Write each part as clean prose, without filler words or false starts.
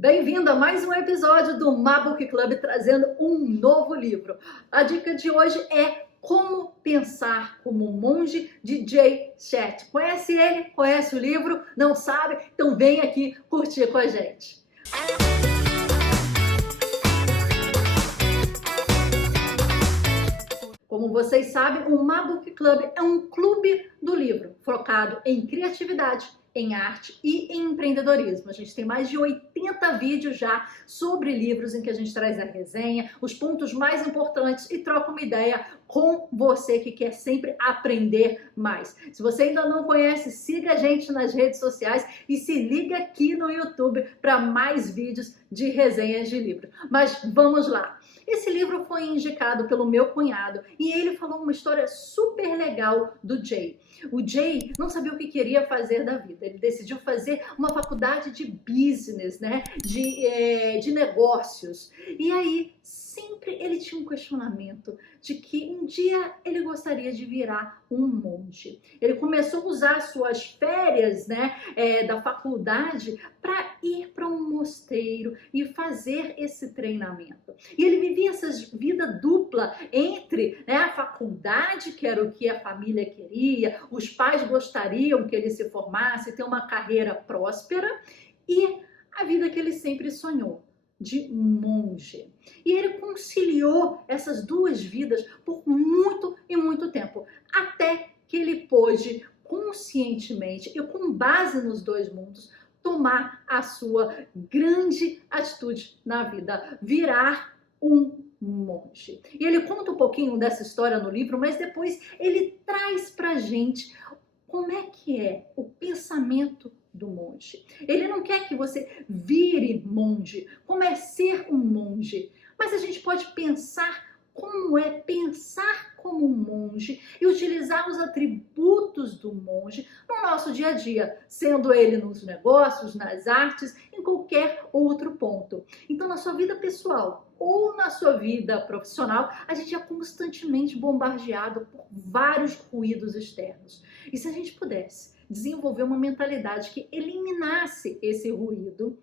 Bem-vindo a mais um episódio do Mabook Club trazendo um novo livro. A dica de hoje é Como Pensar como um Monge, de Jay Shetty. Conhece ele? Conhece o livro? Não sabe? Então vem aqui curtir com a gente. Como vocês sabem, o Mabook Club é um clube do livro, focado em criatividade, em arte e em empreendedorismo. A gente tem mais de 80 vídeos já sobre livros em que a gente traz a resenha, os pontos mais importantes e troca uma ideia com você que quer sempre aprender mais. Se você ainda não conhece, siga a gente nas redes sociais e se liga aqui no YouTube para mais vídeos de resenhas de livro. Mas vamos lá! Esse livro foi indicado pelo meu cunhado e ele falou uma história super legal do Jay. O Jay não sabia o que queria fazer da vida. Ele decidiu fazer uma faculdade de business, né? De negócios. E aí, sempre ele tinha um questionamento de que um dia ele gostaria de virar um monge. Ele começou a usar suas férias, né, da faculdade para ir para um mosteiro e fazer esse treinamento. E ele vivia essa vida dupla entre, né, a faculdade, que era o que a família queria, os pais gostariam que ele se formasse, ter uma carreira próspera, e a vida que ele sempre sonhou, de monge. E ele conciliou essas duas vidas por muito e muito tempo, até que ele pôde conscientemente e com base nos dois mundos tomar a sua grande atitude na vida, virar um monge. E ele conta um pouquinho dessa história no livro, mas depois ele traz pra gente como é que é o pensamento do monge. Ele não quer que você vire monge, como é ser um monge, mas a gente pode pensar como é pensar como um monge e utilizar os atributos do monge no nosso dia a dia, sendo ele nos negócios, nas artes, em qualquer outro ponto. Então, na sua vida pessoal ou na sua vida profissional, a gente é constantemente bombardeado por vários ruídos externos. E se a gente pudesse desenvolver uma mentalidade que eliminasse esse ruído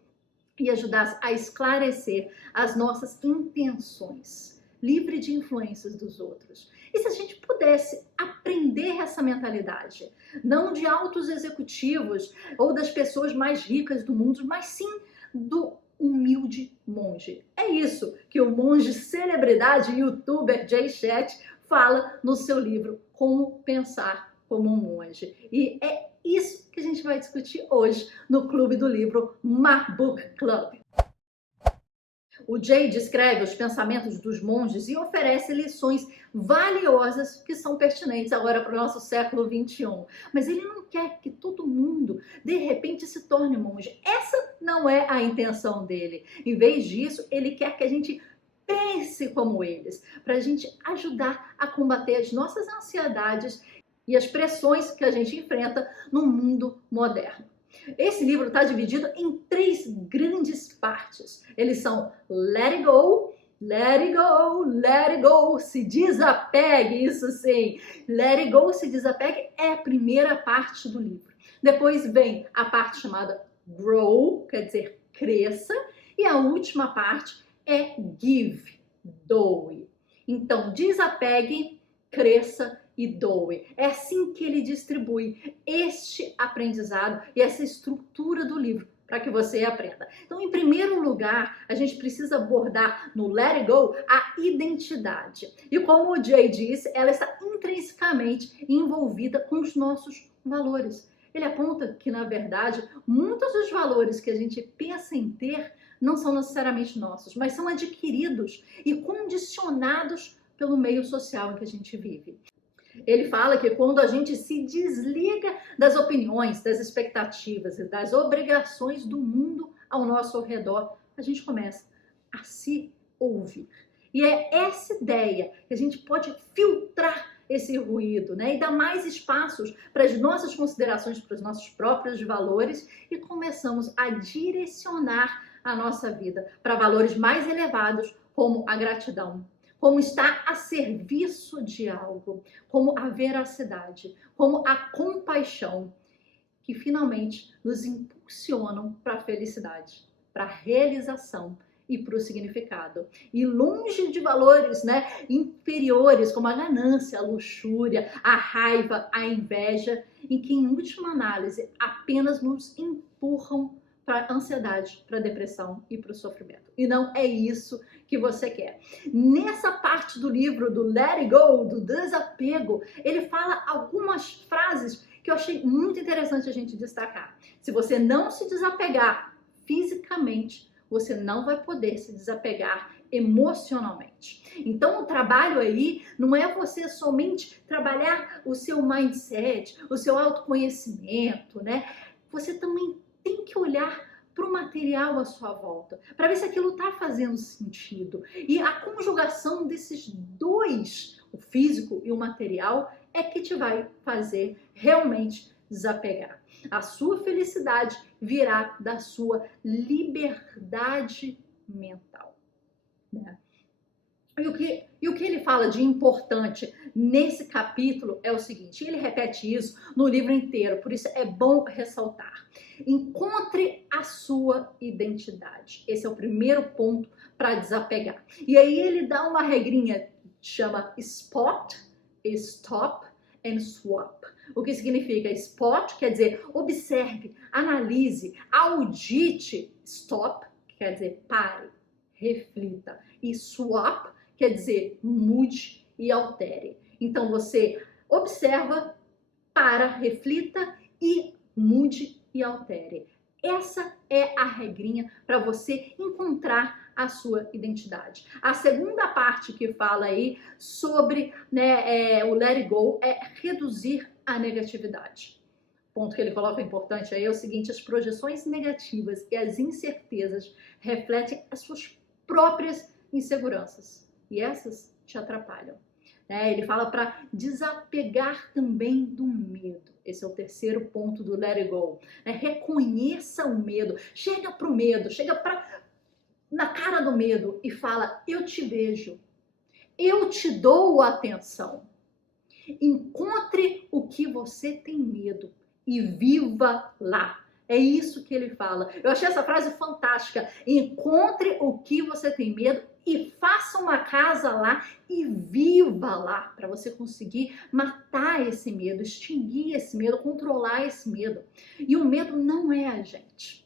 e ajudasse a esclarecer as nossas intenções, livre de influências dos outros. E se a gente pudesse aprender essa mentalidade, não de altos executivos ou das pessoas mais ricas do mundo, mas sim do humilde monge. É isso que o monge celebridade youtuber Jay Shetty fala no seu livro Como Pensar como um Monge. E é isso que a gente vai discutir hoje no Clube do Livro Mabook Club. O Jay descreve os pensamentos dos monges e oferece lições valiosas que são pertinentes agora para o nosso século XXI. Mas ele não quer que todo mundo, de repente, se torne monge. Essa não é a intenção dele. Em vez disso, ele quer que a gente pense como eles, para a gente ajudar a combater as nossas ansiedades e as pressões que a gente enfrenta no mundo moderno. Esse livro está dividido em 3 grandes partes. Eles são Let It Go, Let It Go, Let It Go, se desapegue, isso sim. Let It Go, se desapegue é a primeira parte do livro. Depois vem a parte chamada Grow, quer dizer cresça, e a última parte é Give, doe. Então desapegue, cresça e doe. É assim que ele distribui este aprendizado e essa estrutura do livro para que você aprenda. Então, em primeiro lugar, a gente precisa abordar no Let It Go a identidade. E como o Jay disse, ela está intrinsecamente envolvida com os nossos valores. Ele aponta que, na verdade, muitos dos valores que a gente pensa em ter não são necessariamente nossos, mas são adquiridos e condicionados pelo meio social em que a gente vive. Ele fala que quando a gente se desliga das opiniões, das expectativas e das obrigações do mundo ao nosso redor, a gente começa a se ouvir. E é essa ideia que a gente pode filtrar esse ruído, né? E dar mais espaços para as nossas considerações, para os nossos próprios valores e começamos a direcionar a nossa vida para valores mais elevados, como a gratidão, como estar a serviço de algo, como a veracidade, como a compaixão, que finalmente nos impulsionam para a felicidade. para a realização e para o significado. E longe de valores, né, inferiores, como a ganância, a luxúria, a raiva, a inveja, em que, em última análise, apenas nos empurram para a ansiedade, para a depressão e para o sofrimento. E não é isso que você quer. Nessa parte do livro, do Let It Go, do desapego, ele fala algumas frases que eu achei muito interessante a gente destacar. Se você não se desapegar fisicamente, você não vai poder se desapegar emocionalmente. Então, o trabalho aí não é você somente trabalhar o seu mindset, o seu autoconhecimento, né? Você também tem que olhar para o material à sua volta, para ver se aquilo está fazendo sentido. E a conjugação desses dois, o físico e o material, é que te vai fazer realmente desapegar. A sua felicidade virá da sua liberdade mental, né? E o que ele fala de importante nesse capítulo é o seguinte, ele repete isso no livro inteiro, por isso é bom ressaltar. Encontre a sua identidade. Esse é o primeiro ponto para desapegar. E aí ele dá uma regrinha, chama spot, stop and swap. O que significa spot, quer dizer observe, analise, audite, stop, quer dizer pare, reflita, e swap, quer dizer mude e altere. Então você observa, para, reflita e mude e altere. Essa é a regrinha para você encontrar a sua identidade. A segunda parte que fala aí sobre, né, o Let It Go é reduzir a negatividade. O ponto que ele coloca importante aí é o seguinte, as projeções negativas e as incertezas refletem as suas próprias inseguranças e essas te atrapalham. Ele fala para desapegar também do medo. Esse é o terceiro ponto do Let It Go. Reconheça o medo. Chega para o medo, chega na cara do medo e fala, eu te vejo. Eu te dou atenção. Encontre o que você tem medo e viva lá. É isso que ele fala. Eu achei essa frase fantástica. Encontre o que você tem medo e faça uma casa lá e viva lá, para você conseguir matar esse medo, extinguir esse medo, controlar esse medo. E o medo não é a gente.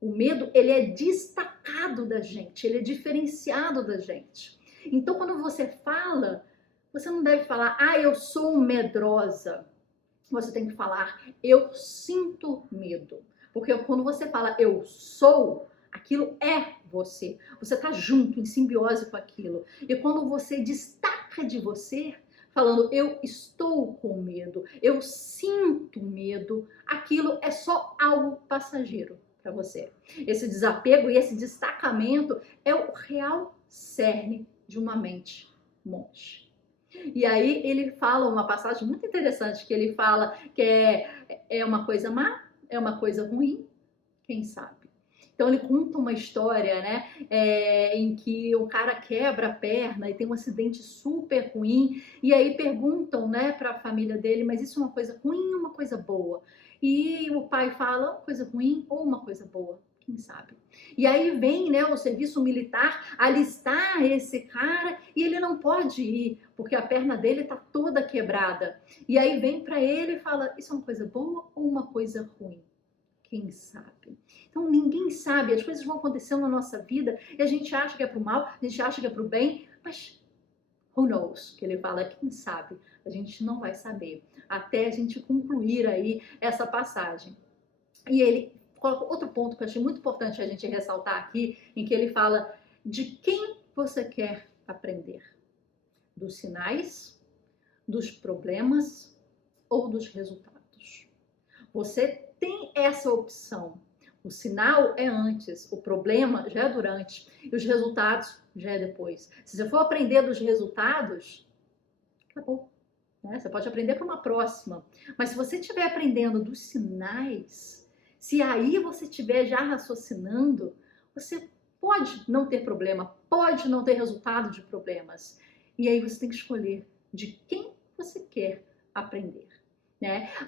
O medo, ele é destacado da gente, ele é diferenciado da gente. Então, quando você fala, você não deve falar, eu sou medrosa. Você tem que falar, eu sinto medo. Porque quando você fala, eu sou, aquilo é você. Você está junto, em simbiose com aquilo. E quando você destaca de você, falando, eu estou com medo, eu sinto medo, aquilo é só algo passageiro para você. Esse desapego e esse destacamento é o real cerne de uma mente monge. E aí ele fala uma passagem muito interessante, que ele fala que é uma coisa má, é uma coisa ruim, quem sabe? Então ele conta uma história, né, em que o cara quebra a perna e tem um acidente super ruim, e aí perguntam, né, para a família dele, mas isso é uma coisa ruim ou uma coisa boa? E o pai fala, uma coisa ruim ou uma coisa boa? Quem sabe? E aí vem, né, o serviço militar alistar esse cara e ele não pode ir, porque a perna dele tá toda quebrada. E aí vem para ele e fala, isso é uma coisa boa ou uma coisa ruim? Quem sabe? Então ninguém sabe, as coisas vão acontecendo na nossa vida e a gente acha que é pro mal, a gente acha que é pro bem, mas who knows? Que ele fala, quem sabe? A gente não vai saber, até a gente concluir aí essa passagem. E ele coloca outro ponto que eu achei muito importante a gente ressaltar aqui, em que ele fala de quem você quer aprender. Dos sinais, dos problemas ou dos resultados. Você tem essa opção. O sinal é antes, o problema já é durante e os resultados já é depois. Se você for aprender dos resultados, acabou. Você pode aprender para uma próxima. Mas se você estiver aprendendo dos sinais, se aí você estiver já raciocinando, você pode não ter problema, pode não ter resultado de problemas. E aí você tem que escolher de quem você quer aprender.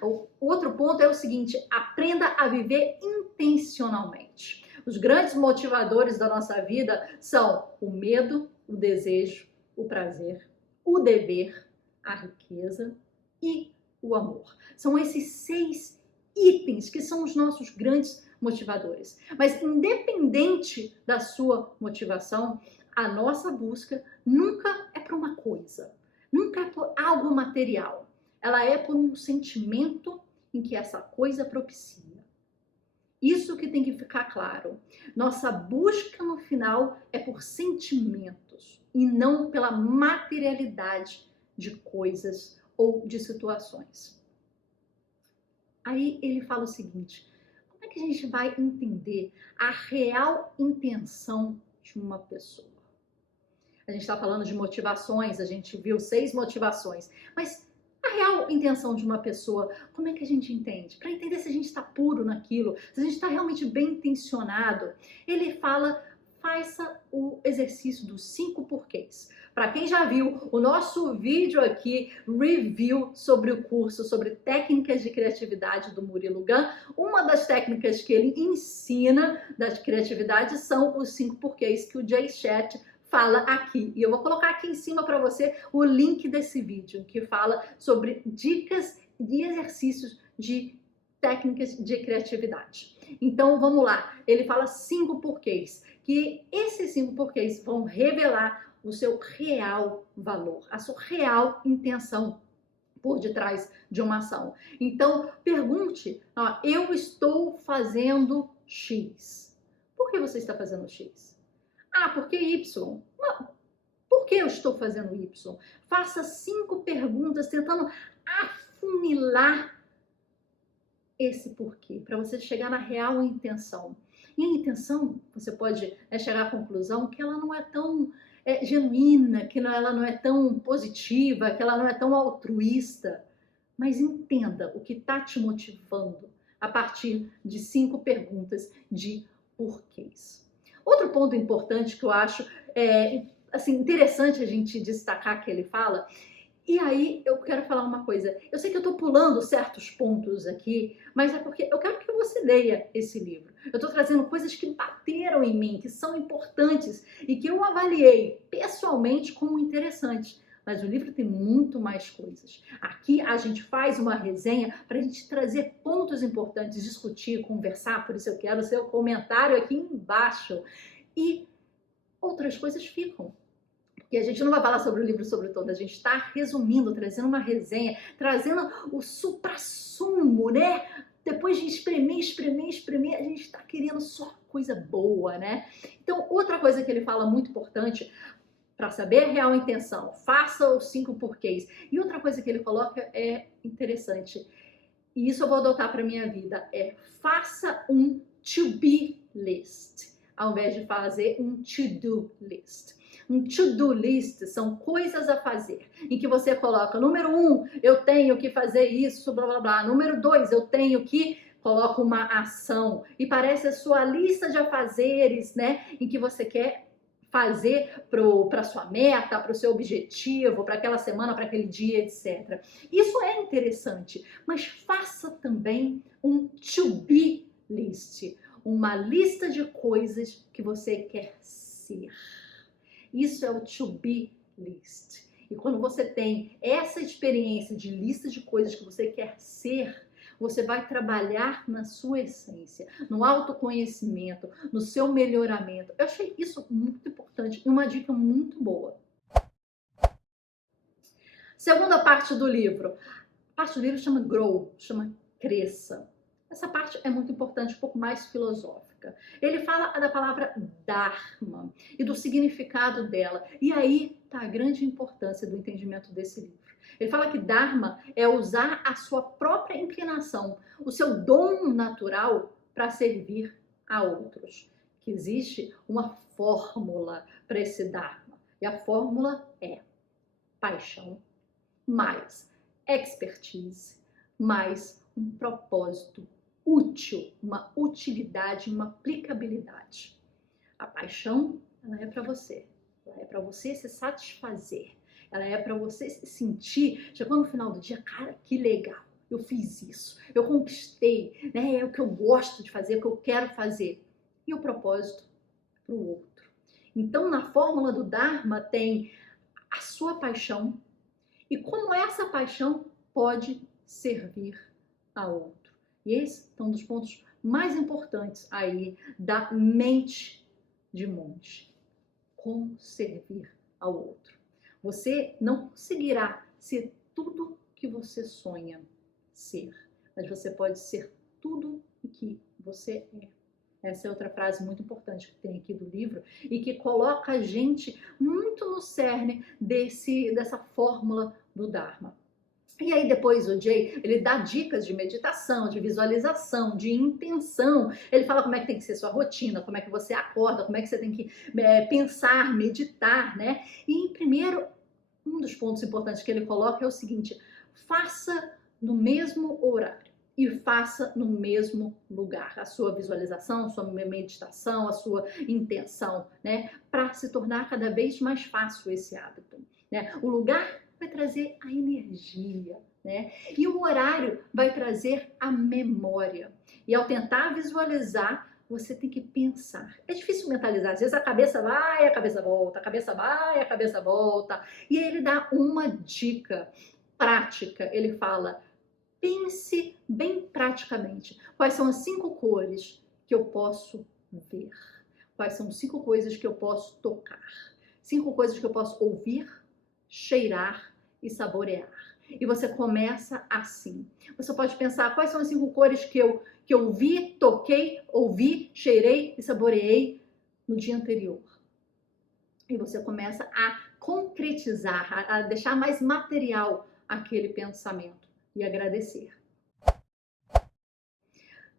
O outro ponto é o seguinte, aprenda a viver intencionalmente. Os grandes motivadores da nossa vida são o medo, o desejo, o prazer, o dever, a riqueza e o amor. São esses 6 itens que são os nossos grandes motivadores. Mas independente da sua motivação, a nossa busca nunca é por uma coisa, nunca é por algo material. Ela é por um sentimento em que essa coisa propicia. Isso que tem que ficar claro. Nossa busca no final é por sentimentos e não pela materialidade de coisas ou de situações. Aí ele fala o seguinte: como é que a gente vai entender a real intenção de uma pessoa? A gente está falando de motivações, a gente viu 6 motivações, mas a real intenção de uma pessoa, como é que a gente entende? Para entender se a gente está puro naquilo, se a gente está realmente bem intencionado, ele fala: faça o exercício dos 5 porquês. Para quem já viu o nosso vídeo aqui, review sobre o curso, sobre técnicas de criatividade do Murilo Gun, uma das técnicas que ele ensina da criatividade são os 5 porquês que o Jay Shetty fala aqui. E eu vou colocar aqui em cima para você o link desse vídeo, que fala sobre dicas e exercícios de técnicas de criatividade. Então, vamos lá. Ele fala 5 porquês, que esses 5 porquês vão revelar o seu real valor, a sua real intenção por detrás de uma ação. Então, pergunte: eu estou fazendo X. Por que você está fazendo X? Ah, por que Y? Por que eu estou fazendo Y? Faça 5 perguntas tentando afunilar esse porquê, para você chegar na real intenção. E a intenção, você pode chegar à conclusão que ela não é tão genuína, que ela não é tão positiva, que ela não é tão altruísta. Mas entenda o que está te motivando a partir de 5 perguntas de porquês. Outro ponto importante que eu acho assim, interessante a gente destacar que ele fala, e aí eu quero falar uma coisa. Eu sei que eu estou pulando certos pontos aqui, mas é porque eu quero que você leia esse livro. Eu estou trazendo coisas que bateram em mim, que são importantes e que eu avaliei pessoalmente como interessantes. Mas o livro tem muito mais coisas. Aqui a gente faz uma resenha para a gente trazer pontos importantes, discutir, conversar. Por isso eu quero o seu comentário aqui embaixo. E outras coisas ficam. Porque a gente não vai falar sobre o livro sobre todo, a gente está resumindo, trazendo uma resenha, trazendo o suprassumo, né? Depois de espremer, a gente está querendo só coisa boa, né? Então, outra coisa que ele fala muito importante, para saber a real intenção, faça os 5 porquês. E outra coisa que ele coloca é interessante, e isso eu vou adotar para minha vida, faça um to-be list, ao invés de fazer um to-do list. Um to-do list são coisas a fazer, em que você coloca, número 1, eu tenho que fazer isso, blá blá blá. Número 2, eu tenho que, coloca uma ação. E parece a sua lista de afazeres, né? Em que você quer fazer para sua meta, para o seu objetivo, para aquela semana, para aquele dia, etc. Isso é interessante, mas faça também um to-be list, uma lista de coisas que você quer ser. Isso é o to-be list. E quando você tem essa experiência de lista de coisas que você quer ser, você vai trabalhar na sua essência, no autoconhecimento, no seu melhoramento. Eu achei isso muito importante e uma dica muito boa. Segunda parte do livro. A parte do livro chama Grow, chama Cresça. Essa parte é muito importante, um pouco mais filosófica. Ele fala da palavra Dharma e do significado dela. E aí está a grande importância do entendimento desse livro. Ele fala que Dharma é usar a sua própria inclinação, o seu dom natural para servir a outros. Que existe uma fórmula para esse Dharma. E a fórmula é paixão, mais expertise, mais um propósito útil, uma utilidade, uma aplicabilidade. A paixão, ela é para você. Ela é para você se satisfazer. Ela é para você se sentir, chegou no final do dia, cara, que legal, eu fiz isso, eu conquistei, né? É o que eu gosto de fazer, é o que eu quero fazer. e o propósito para o outro. Então, na fórmula do Dharma tem a sua paixão e como essa paixão pode servir a outro. E esse é um dos pontos mais importantes aí da mente de monge. Como servir ao outro. Você não conseguirá ser tudo que você sonha ser, mas você pode ser tudo o que você é. Essa é outra frase muito importante que tem aqui do livro e que coloca a gente muito no cerne dessa fórmula do Dharma. E aí depois o Jay, ele dá dicas de meditação, de visualização, de intenção. Ele fala como é que tem que ser sua rotina, como é que você acorda, como é que você tem que pensar, meditar, né? E primeiro, um dos pontos importantes que ele coloca é o seguinte: faça no mesmo horário e faça no mesmo lugar a sua visualização, a sua meditação, a sua intenção, né? Para se tornar cada vez mais fácil esse hábito, né? O lugar vai trazer a energia, né? E o horário vai trazer a memória. E ao tentar visualizar, você tem que pensar. É difícil mentalizar. Às vezes a cabeça vai, a cabeça volta, a cabeça vai, a cabeça volta. E aí ele dá uma dica prática. Ele fala: pense bem praticamente. Quais são as 5 cores que eu posso ver? Quais são 5 coisas que eu posso tocar? 5 coisas que eu posso ouvir, cheirar e saborear. E você começa assim. Você pode pensar: quais são as 5 cores que eu vi, toquei, ouvi, cheirei e saboreei no dia anterior. E você começa a concretizar, a deixar mais material aquele pensamento e agradecer.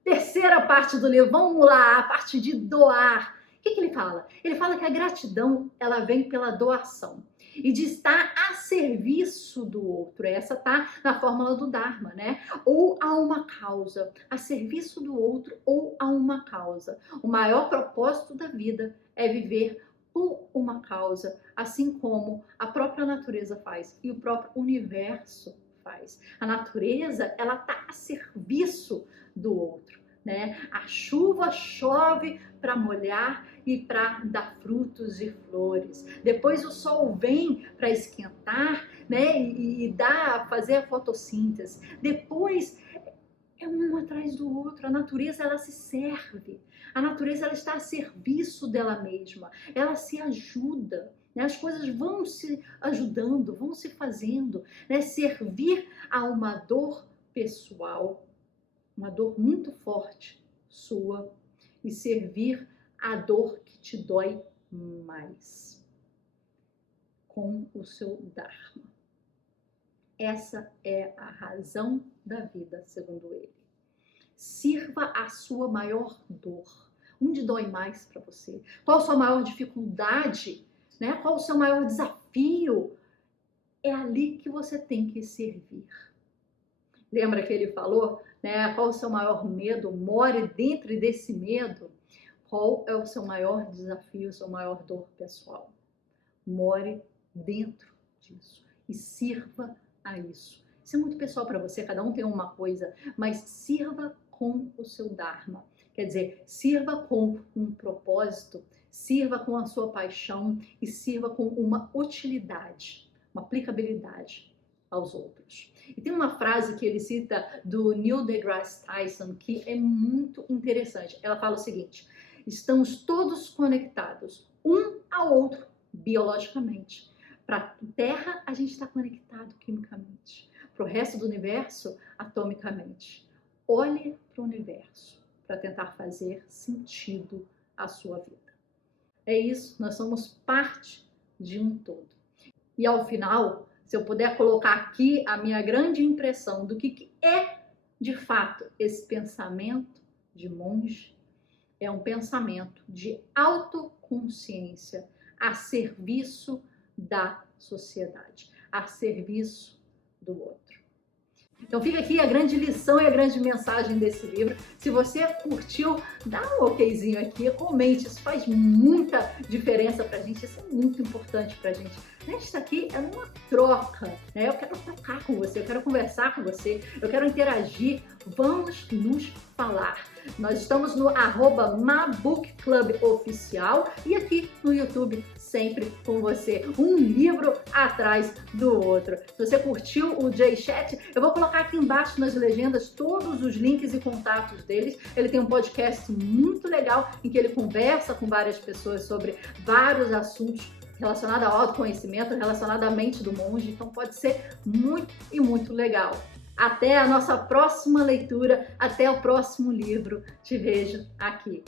Terceira parte do livro, vamos lá, a parte de doar. O que ele fala? Ele fala que a gratidão, ela vem pela doação e de estar a serviço do outro. Essa tá na fórmula do Dharma, né? Ou a uma causa, a serviço do outro ou a uma causa. O maior propósito da vida é viver por uma causa, assim como a própria natureza faz e o próprio universo faz. A natureza, ela tá a serviço do outro, né? A chuva chove para molhar e para dar frutos e flores. Depois o sol vem para esquentar, né? E fazer a fotossíntese. Depois é um atrás do outro. A natureza, ela se serve. A natureza, ela está a serviço dela mesma. Ela se ajuda. Né? As coisas vão se ajudando, vão se fazendo. Né? Servir a uma dor pessoal, uma dor muito forte sua, e servir a dor que te dói mais com o seu Dharma. Essa é a razão da vida, segundo ele. Sirva a sua maior dor. Onde dói mais para você? Qual a sua maior dificuldade? Né? Qual o seu maior desafio? É ali que você tem que servir. Lembra que ele falou, né? Qual o seu maior medo? More dentro desse medo. Qual é o seu maior desafio, o seu maior dor pessoal? More dentro disso e sirva a isso. Isso é muito pessoal para você, cada um tem uma coisa, mas sirva com o seu Dharma. Quer dizer, sirva com um propósito, sirva com a sua paixão e sirva com uma utilidade, uma aplicabilidade aos outros. E tem uma frase que ele cita do Neil deGrasse Tyson que é muito interessante. Ela fala o seguinte: estamos todos conectados um ao outro biologicamente. Para a Terra, a gente está conectado quimicamente. Para o resto do universo, atomicamente. Olhe para o universo para tentar fazer sentido à sua vida. É isso, nós somos parte de um todo. E ao final, se eu puder colocar aqui a minha grande impressão do que é, de fato, esse pensamento de monge, é um pensamento de autoconsciência a serviço da sociedade, a serviço do outro. Então fica aqui a grande lição e a grande mensagem desse livro. Se você curtiu, dá um okzinho aqui, comente, isso faz muita diferença pra gente, isso é muito importante pra gente. A gente está aqui é uma troca, né? Eu quero trocar com você, eu quero conversar com você, eu quero interagir, vamos nos falar. Nós estamos no @mabookcluboficial e aqui no YouTube, sempre com você, um livro atrás do outro. Se você curtiu o J-Chat, eu vou colocar aqui embaixo nas legendas todos os links e contatos deles. Ele tem um podcast muito legal em que ele conversa com várias pessoas sobre vários assuntos relacionados ao autoconhecimento, relacionado à mente do monge, então pode ser muito legal. Até a nossa próxima leitura, até o próximo livro. Te vejo aqui.